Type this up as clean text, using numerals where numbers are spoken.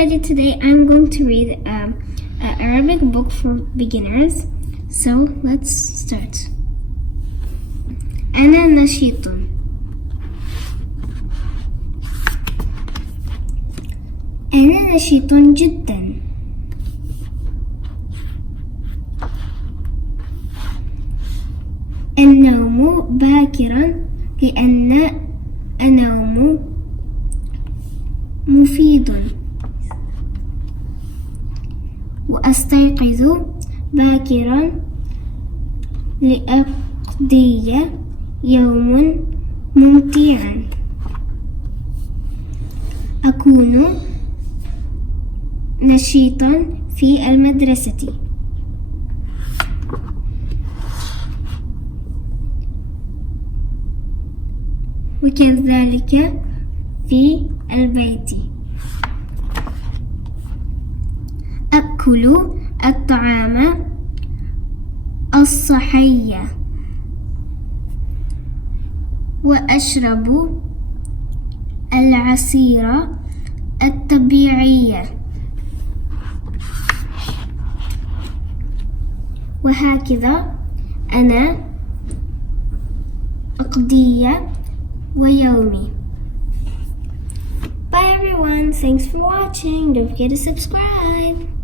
everybody, today I'm going to read an Arabic book for beginners. So let's start. أنا نشيط. أنا نشيط جدا. النوم باكرا لأن النوم مفيد، وأستيقظ باكرا لأقضي يوم ممتعا. أكون نشيطا في المدرسة، وكذلك في البيت. أكل الطعام الصحي، وأشرب العصير الطبيعي، وهكذا أنا أقضي ويومي. Bye everyone, thanks for watching. Don't forget to subscribe.